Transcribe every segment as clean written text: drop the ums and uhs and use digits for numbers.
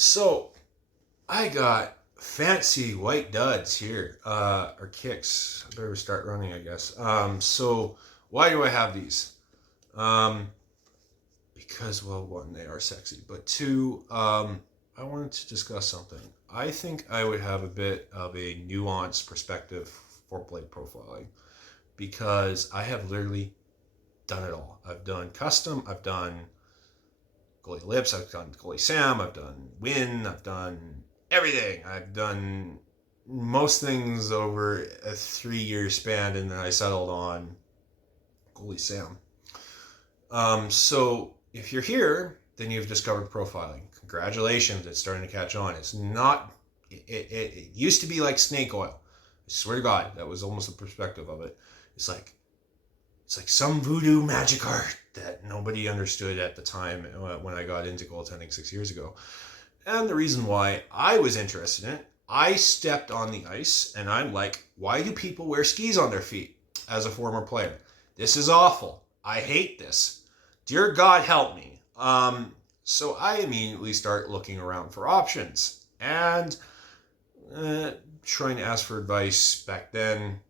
So I got fancy white duds here, or kicks. I better start running, I guess. So why do I have these? Um, because, well, one, they are sexy, but two, I wanted to discuss something. I think I would have a bit of a nuanced perspective for blade profiling because I have literally done it all. I've done custom, I've done goalie lips, I've done goalie Sam, I've done win, I've done everything. I've done most things over a 3 year span, and then I settled on goalie Sam. So if you're here, then you've discovered profiling. Congratulations, it's starting to catch on. It's not. It used to be like snake oil. I swear to God, that was almost the perspective of it. It's like some voodoo magic art that nobody understood at the time when I got into goaltending 6 years ago. And the reason why I was interested in it, I stepped on the ice and I'm like, why do people wear skis on their feet as a former player? This is awful. I hate this. Dear God, help me. So I immediately start looking around for options and trying to ask for advice. Back then,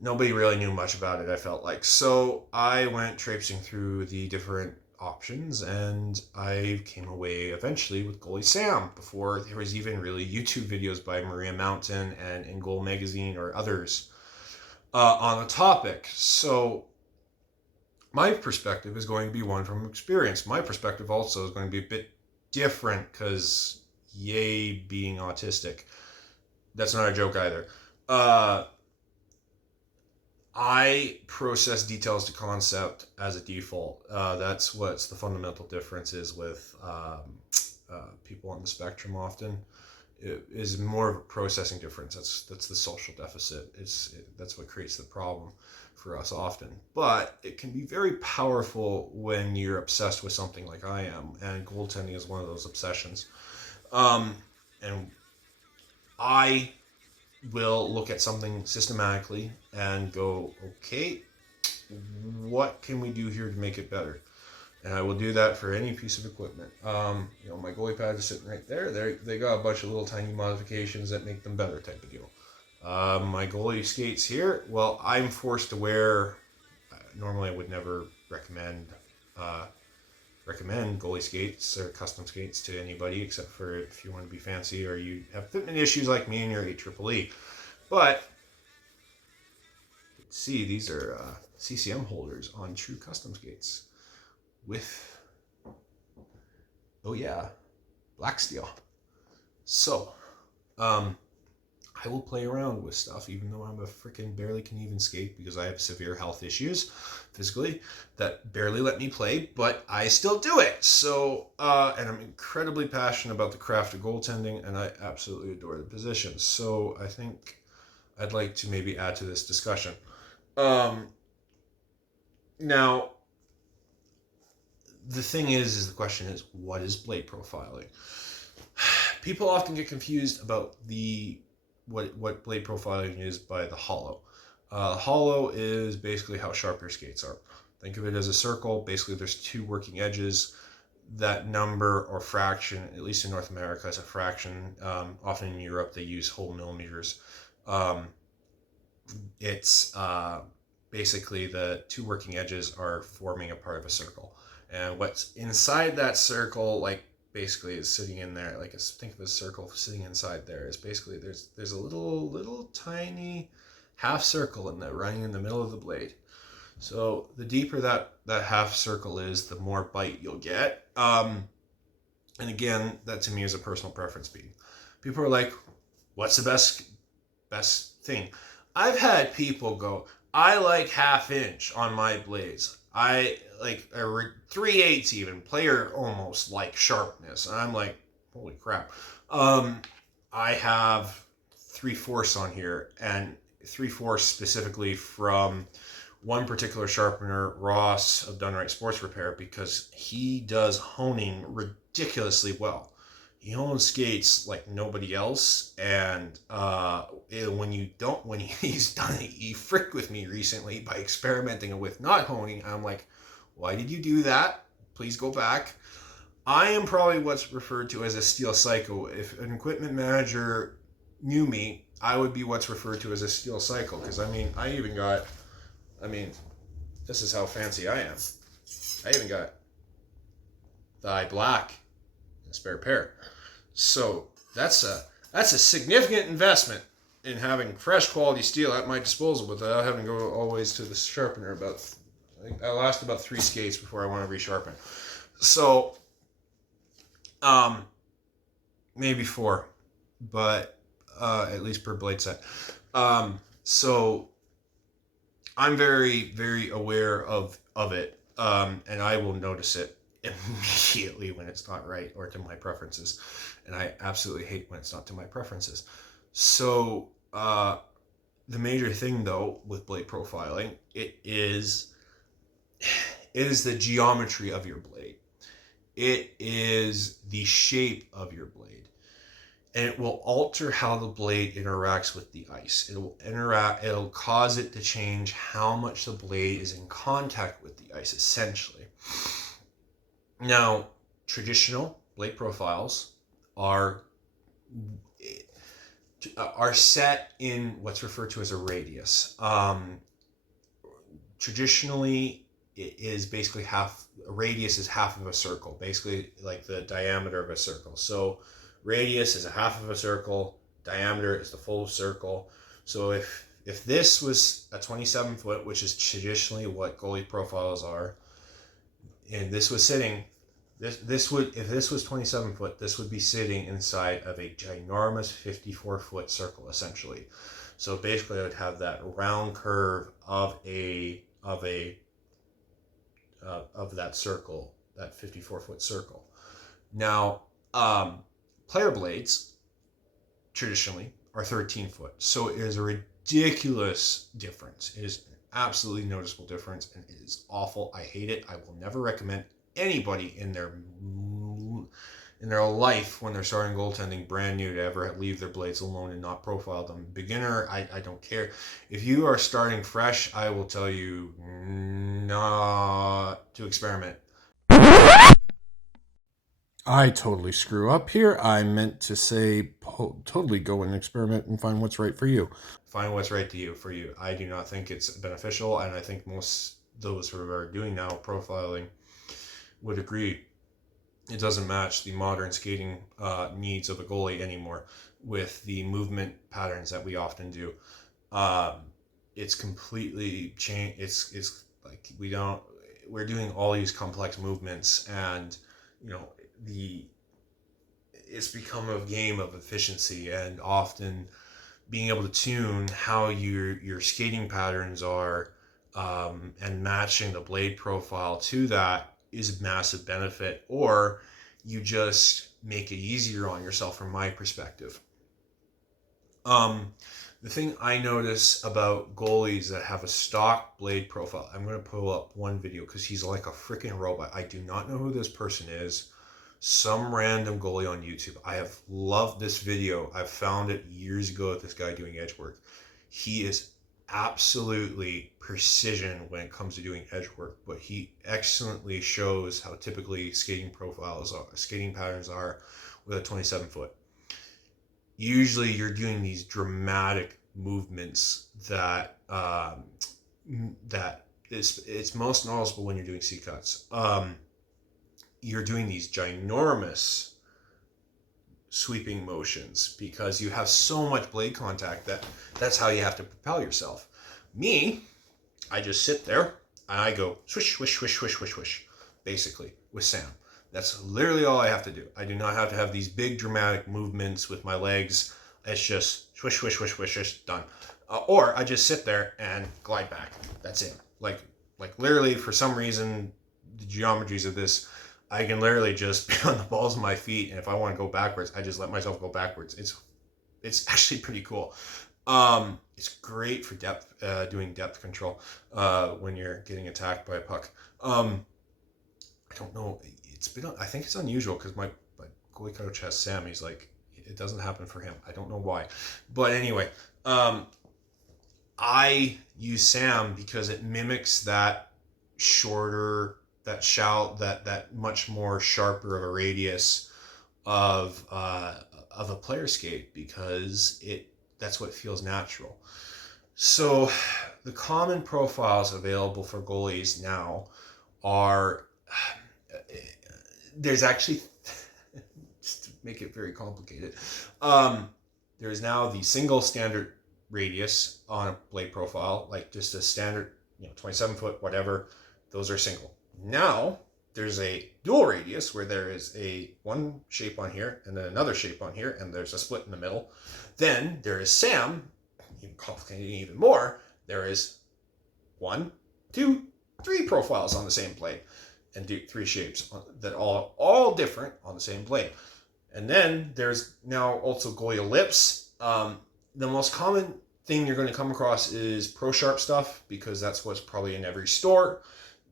nobody really knew much about it, I felt like. So I went traipsing through the different options and I came away eventually with Goalie Sam before there was even really YouTube videos by Maria Mountain and In Goal Magazine or others on the topic. So my perspective is going to be one from experience. My perspective also is going to be a bit different because yay being autistic. That's not a joke either. I process details to concept as a default. That's what's the fundamental difference is with people on the spectrum often. It is more of a processing difference. That's the social deficit. That's what creates the problem for us often. But it can be very powerful when you're obsessed with something like I am, and goaltending is one of those obsessions. And I will look at something systematically and go, okay, what can we do here to make it better? And I will do that for any piece of equipment. My goalie pads are sitting right there. They got a bunch of little tiny modifications that make them better type of deal. My goalie skates here, well, I'm forced to wear, normally I would never recommend goalie skates or custom skates to anybody except for if you want to be fancy or you have fitment issues like me and you're AAA. But see, these are CCM holders on true custom skates with, oh yeah, black steel. So I will play around with stuff even though I'm a freaking barely can even skate because I have severe health issues physically that barely let me play, but I still do it. So and I'm incredibly passionate about the craft of goaltending and I absolutely adore the position. So I think I'd like to maybe add to this discussion. Now the thing is the question is, what is blade profiling? People often get confused about what blade profiling is by the hollow. Hollow is basically how sharp your skates are. Think of it as a circle. Basically, there's two working edges. That number or fraction, at least in North America, is a fraction. Often in Europe, they use whole millimeters. It's basically the two working edges are forming a part of a circle. And what's inside that circle, like, basically is sitting in there, like think of a circle sitting inside there, is basically there's a little tiny half circle in there running in the middle of the blade. So the deeper that half circle is, the more bite you'll get. And again, that to me is a personal preference being. People are like, what's the best thing? I've had people go, I like 1/2 inch on my blades. I like a 3/8 even, player almost like sharpness. And I'm like, holy crap. I have 3/4 on here, and 3/4 specifically from one particular sharpener, Ross of Done Right Sports Repair, because he does honing ridiculously well. He hones skates like nobody else, and when he's done it, he fricked with me recently by experimenting with not honing. I'm like, why did you do that? Please go back. I am probably what's referred to as a steel psycho. If an equipment manager knew me, I would be what's referred to as a steel psycho. Because I mean, this is how fancy I am. I even got the eye black, a spare pair. So that's a significant investment in having fresh quality steel at my disposal without having to go always to the sharpener. I last about 3 skates before I want to resharpen. So maybe 4, but at least per blade set. So I'm very, very aware of it, and I will notice it immediately when it's not right or to my preferences, and I absolutely hate when it's not to my preferences. So the major thing though with blade profiling, it is the geometry of your blade. It is the shape of your blade, and it will alter how the blade interacts with the ice. It'll cause it to change how much the blade is in contact with the ice, essentially. Now, traditional blade profiles are set in what's referred to as a radius. Traditionally, it is basically a radius is half of a circle, basically like the diameter of a circle. So radius is a half of a circle, diameter is the full circle. So if this was a 27 foot, which is traditionally what goalie profiles are, and this was sitting, if this was 27 foot, this would be sitting inside of a ginormous 54 foot circle, essentially. So basically, I would have that round curve of that circle, that 54 foot circle. Now, player blades traditionally are 13 foot. So it is a ridiculous difference. It is an absolutely noticeable difference, and it is awful. I hate it. I will never recommend anybody in their life when they're starting goaltending brand new to ever leave their blades alone and not profile them. Beginner, I don't care. If you are starting fresh, I will tell you not to experiment. I totally screw up here. I meant to say totally go and experiment and find what's right for you. Find what's right for you. I do not think it's beneficial, and I think most those who are doing now profiling would agree. It doesn't match the modern skating needs of a goalie anymore with the movement patterns that we often do. It's completely changed. It's like we're doing all these complex movements, and it's become a game of efficiency, and often being able to tune how your skating patterns are, and matching the blade profile to that is a massive benefit, or you just make it easier on yourself from my perspective. The thing I notice about goalies that have a stock blade profile, I'm going to pull up one video because he's like a freaking robot. I do not know who this person is. Some random goalie on YouTube. I have loved this video. I found it years ago with this guy doing edge work. He is absolutely precision when it comes to doing edge work, but he excellently shows how typically skating patterns are with a 27 foot. Usually you're doing these dramatic movements that it's most noticeable when you're doing C cuts. You're doing these ginormous sweeping motions because you have so much blade contact that's how you have to propel yourself. Me, I just sit there and I go swish, swish, swish, swish, swish, swish, basically with Sam. That's literally all I have to do. I do not have to have these big dramatic movements with my legs. It's just swish, swish, swish, swish, swish, done. Or I just sit there and glide back. That's it. Like literally, for some reason, the geometries of this, I can literally just be on the balls of my feet, and if I want to go backwards, I just let myself go backwards. It's actually pretty cool. It's great for doing depth control when you're getting attacked by a puck. I don't know. I think it's unusual because my goalie coach has Sam. He's like, it doesn't happen for him. I don't know why, but anyway, I use Sam because it mimics that shorter, that much more sharper of a radius of a player skate, because that's what feels natural. So the common profiles available for goalies now are, there's actually, just to make it very complicated, there's now the single standard radius on a blade profile, like just a standard, 27 foot, whatever. Those are single. Now there's a dual radius where there is a one shape on here and then another shape on here, and there's a split in the middle. Then there is SAM, even complicating even more. There is 1, 2, 3 profiles on the same blade, and do 3 shapes that all different on the same blade. And then there's now also goalie ellipse. The most common thing you're going to come across is Pro Sharp stuff, because that's what's probably in every store.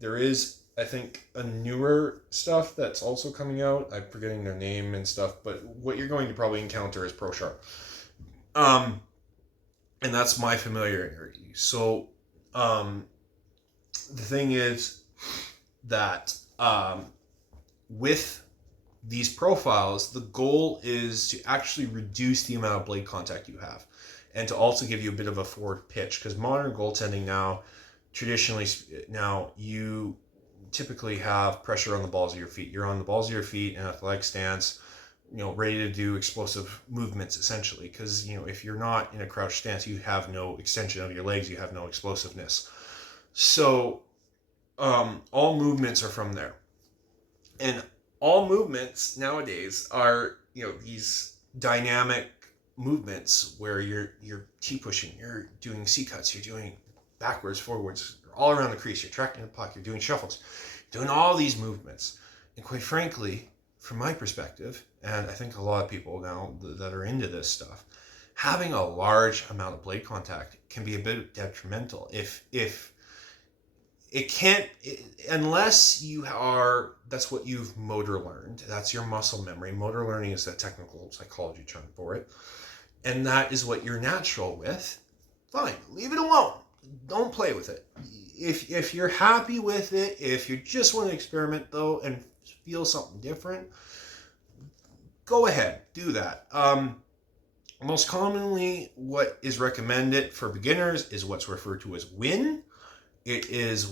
There is, I think, a newer stuff that's also coming out. I'm forgetting their name and stuff, but what you're going to probably encounter is Pro Sharp. And that's my familiarity. So the thing is that with these profiles, the goal is to actually reduce the amount of blade contact you have, and to also give you a bit of a forward pitch, because modern goaltending now, traditionally, now you typically have pressure on the balls of your feet. You're on the balls of your feet in athletic stance, ready to do explosive movements, essentially, because if you're not in a crouched stance, you have no extension of your legs, you have no explosiveness. So all movements are from there, and all movements nowadays are these dynamic movements where you're T-pushing, you're doing C-cuts, you're doing backwards, forwards, all around the crease, you're tracking the puck, you're doing shuffles, doing all these movements. And quite frankly, from my perspective, and I think a lot of people now that are into this stuff, having a large amount of blade contact can be a bit detrimental. If it can't, unless you are, that's what you've motor learned, that's your muscle memory. Motor learning is the technical psychology term for it, and that is what you're natural with. Fine, leave it alone. Don't play with it. If you're happy with it, if you just want to experiment though and feel something different, go ahead, do that. Most commonly, what is recommended for beginners is what's referred to as WIN. It is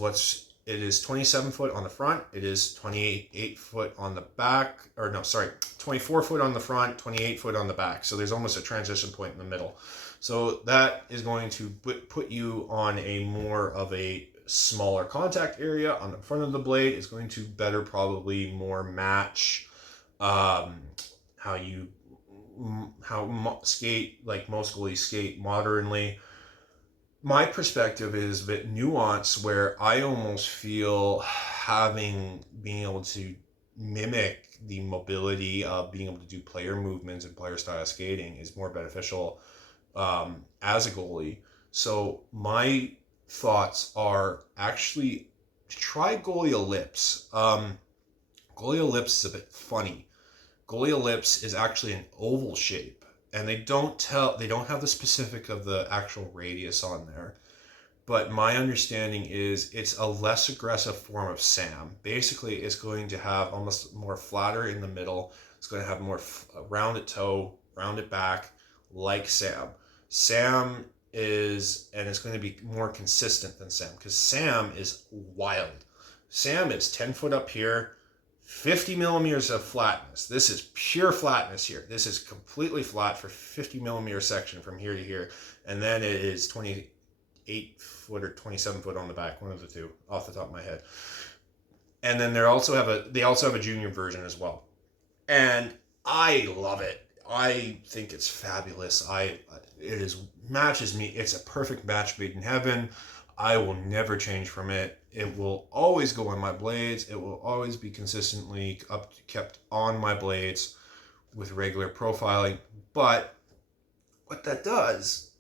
27 foot on the front. It is 28 foot on the back, 24 foot on the front, 28 foot on the back. So there's almost a transition point in the middle. So that is going to put you on a more of a smaller contact area on the front of the blade. It's going to better probably more match how skate, like most goalies skate modernly. My perspective is a bit nuanced, where I almost feel being able to mimic the mobility of being able to do player movements and player style skating is more beneficial as a goalie. So my thoughts are actually try goalie ellipse. Goalie ellipse is a bit funny. Goalie ellipse is actually an oval shape, and they don't have the specific of the actual radius on there. But my understanding is it's a less aggressive form of SAM. Basically, it's going to have almost more flatter in the middle. It's going to have more rounded toe, rounded back, like SAM. SAM is, and it's going to be more consistent than SAM, because SAM is wild. SAM is 10 foot up here, 50 millimeters of flatness. This is pure flatness here. This is completely flat for 50 millimeter section from here to here. And then it is 28 foot or 27 foot on the back, one of the two, off the top of my head. And then they also have a junior version as well. And I love it. I think it's fabulous. Matches me. It's a perfect match made in heaven. I will never change from it. It will always go on my blades. It will always be consistently kept on my blades with regular profiling. But what that does,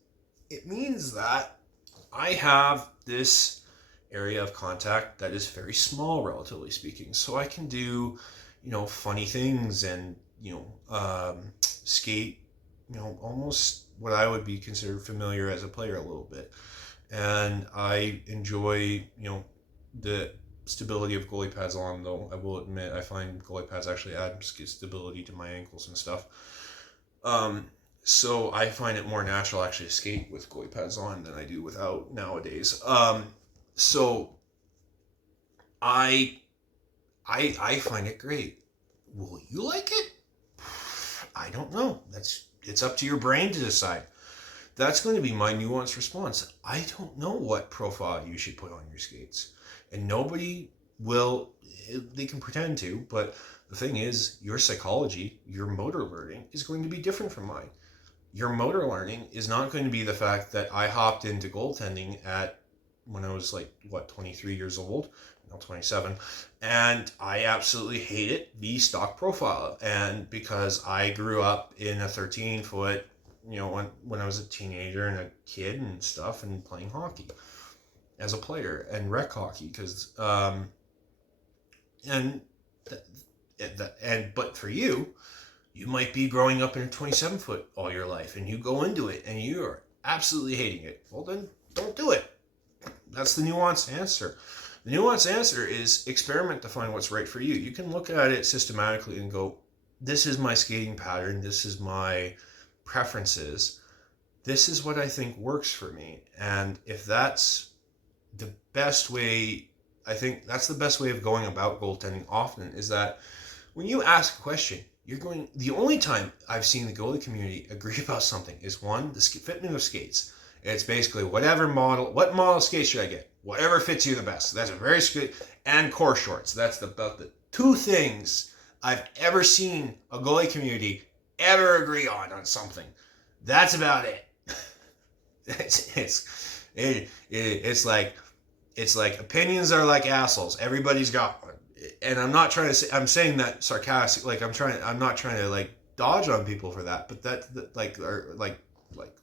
it means that I have this area of contact that is very small, relatively speaking. So I can do, funny things and, skate, almost what I would be considered familiar as a player a little bit. And I enjoy, the stability of goalie pads on, though I will admit I find goalie pads actually add stability to my ankles and stuff. So I find it more natural actually to skate with goalie pads on than I do without nowadays. So I I find it great. Will you like it? I don't know. It's up to your brain to decide. That's going to be my nuanced response. I don't know what profile you should put on your skates. And nobody will, they can pretend to, but the thing is, your psychology, your motor learning is going to be different from mine. Your motor learning is not going to be the fact that I hopped into goaltending at when I was like, 23 years old, now 27, and I absolutely hated the stock profile. And because I grew up in a 13-foot, when I was a teenager and a kid and stuff, and playing hockey as a player and rec hockey, because and but for you, you might be growing up in a 27-foot all your life, and you go into it and you are absolutely hating it. Well, then don't do it. That's the nuanced answer. The nuanced answer is experiment to find what's right for you. You can look at it systematically and go, this is my skating pattern, this is my preferences, this is what I think works for me. And if that's the best way, I think that's the best way of going about goaltending often, is that when you ask a question, the only time I've seen the goalie community agree about something is one, the fitment of skates. It's basically what model of skates should I get? Whatever fits you the best. That's a very good, and core shorts. That's about the two things I've ever seen a goalie community ever agree on something. That's about it. It's like opinions are like assholes. Everybody's got one. And I'm not trying to say, I'm saying that sarcastic, like I'm not trying to like dodge on people for that, but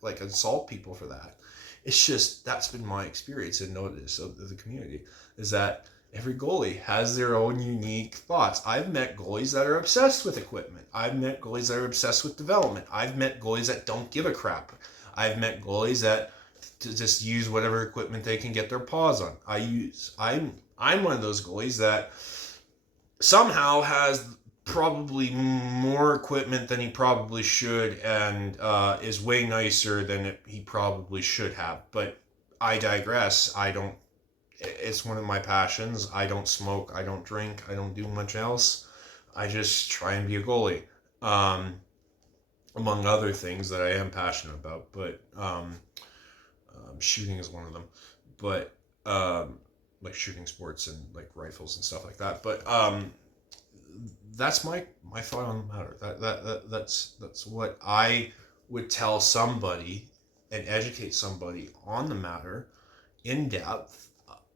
like insult people for that. It's just, that's been my experience and notice of the community, is that every goalie has their own unique thoughts. I've met goalies that are obsessed with equipment. I've met goalies that are obsessed with development. I've met goalies that don't give a crap. I've met goalies that just use whatever equipment they can get their paws on. I'm one of those goalies that somehow has probably more equipment than he probably should, and is way nicer than he probably should have. But I digress. It's one of my passions. I don't smoke, I don't drink, I don't do much else. I just try and be a goalie, among other things that I am passionate about. But shooting is one of them. But like shooting sports and like rifles and stuff like that. But that's my thought on the matter. That's what I would tell somebody and educate somebody on the matter in depth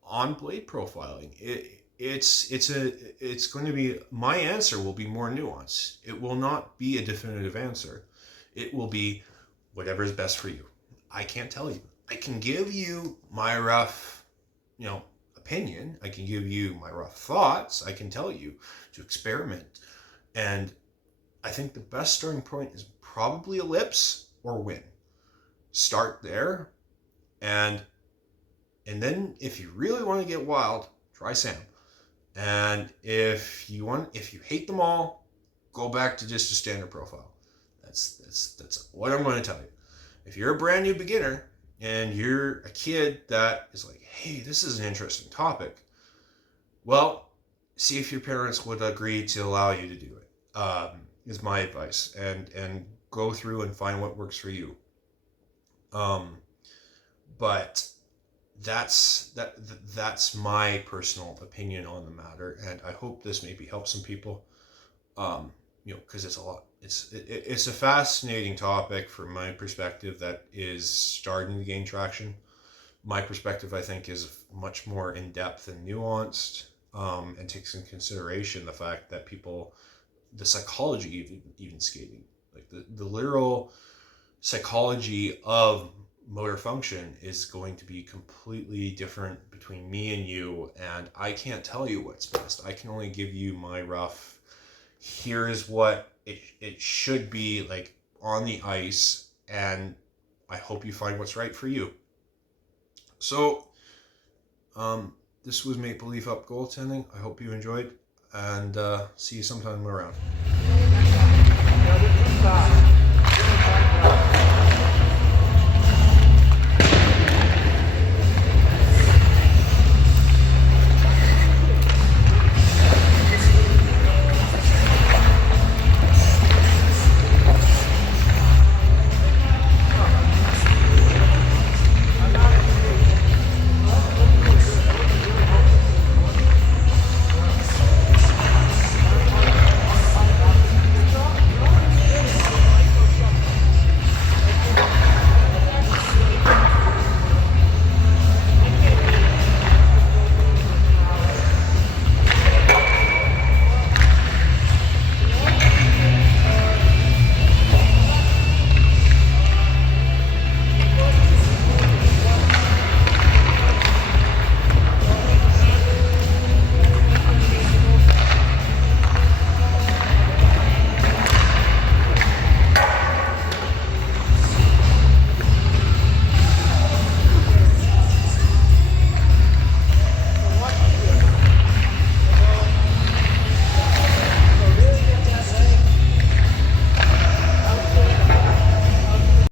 on blade profiling. It's going to be, my answer will be more nuanced. It will not be a definitive answer. It will be whatever is best for you. I can't tell you. I can give you my rough, opinion. I can give you my rough thoughts. I can tell you to experiment. And I think the best starting point is probably ellipse or win. Start there, and then if you really want to get wild, try Sam. And if you hate them all, go back to just a standard profile. That's what I'm going to tell you. If you're a brand new beginner and you're a kid that is like, hey, this is an interesting topic, well, see if your parents would agree to allow you to do it, is my advice. And go through and find what works for you. But that's my personal opinion on the matter, and I hope this maybe helps some people. Because it's a lot. It's a fascinating topic from my perspective that is starting to gain traction. My perspective, I think, is much more in depth and nuanced, and takes in consideration the fact that the psychology even skating, like the literal psychology of motor function is going to be completely different between me and you, and I can't tell you what's best. I can only give you my rough, here is what it should be like on the ice, and I hope you find what's right for you. So this was Maple Leaf Up Goaltending. I hope you enjoyed, and see you sometime around.